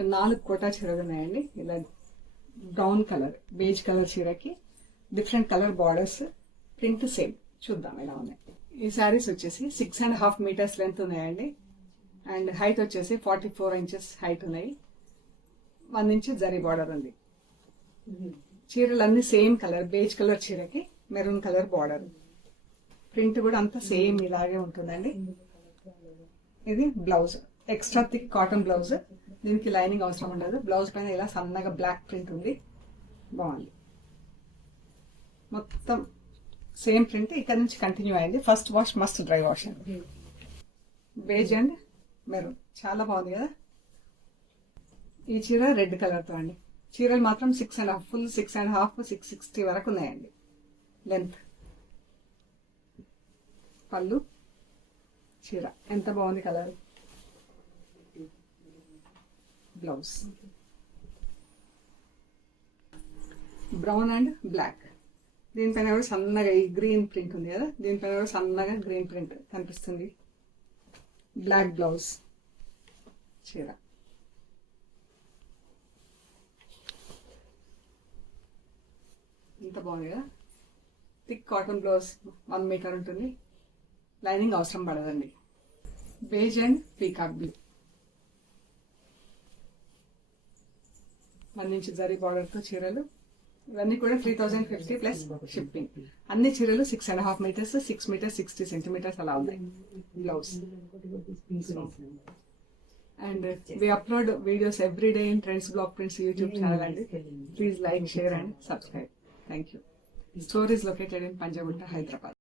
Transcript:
4 quota చీరలు ఉన్నాయండి. ఇలా బ్రౌన్ కలర్, బేజ్ కలర్ చీరకి different colour borders, print same. చూద్దాం ఎలా ఉన్నాయి. ఈ శారీస్ వచ్చేసి 6.5 మీటర్స్ లెంత్ ఉన్నాయండి. అండ్ హైట్ వచ్చేసి 44 ఇంచెస్ హైట్ ఉన్నాయి. 1 ఇంచ్ జరీ బార్డర్ ఉంది. చీరలన్నీ సేమ్ కలర్, బేజ్ కలర్ చీరకి మెరూన్ కలర్ బార్డర్. ప్రింట్ కూడా అంతా సేమ్ ఇలాగే ఉంటుందండి. ఇది blouse, extra thick cotton blouse. దీనికి లైనింగ్ అవసరం ఉండదు. బ్లౌజ్ పైన ఇలా సన్నగా బ్లాక్ ప్రింట్ ఉంది. బాగుంది. మొత్తం సేమ్ ప్రింట్ ఇక్కడ నుంచి కంటిన్యూ అయింది. First wash must dry wash అండి. బేజ్ అండ్ మెరూన్ చాలా బాగుంది కదా. ఈ చీర రెడ్ కలర్తో అండి. చీరలు మాత్రం 6.5, ఫుల్ 6.5, 660 వరకు ఉన్నాయండి లెంత్. పళ్ళు, చీర ఎంత బాగుంది colour. Blouse brown and black. దీనిపైన కూడా సన్నగా ఈ గ్రీన్ ప్రింట్ ఉంది కదా, దీనిపైన కూడా సన్నగా గ్రీన్ ప్రింట్ కనిపిస్తుంది. బ్లాక్ బ్లౌజ్, చీర. ఇంత బాగుంది కదా. థిక్ కాటన్ బ్లౌజ్, 1 మీటర్ ఉంటుంది. లైనింగ్ అవసరం పడదండి. Beige and peacock blue, 1 inch zari బార్డర్తో చీరలు. ఇవన్నీ కూడా 3050 ప్లస్ షిప్పింగ్. అన్ని చీరలు 6.5 మీటర్స్, 6 మీటర్స్ 60 సెంటీమీటర్స్ అలా ఉన్నాయి. Blouse. And we upload videos every day in Trends Block Prints YouTube channel అండి. Please like, share and subscribe. Thank you. Store is located in Panjagutta, Hyderabad.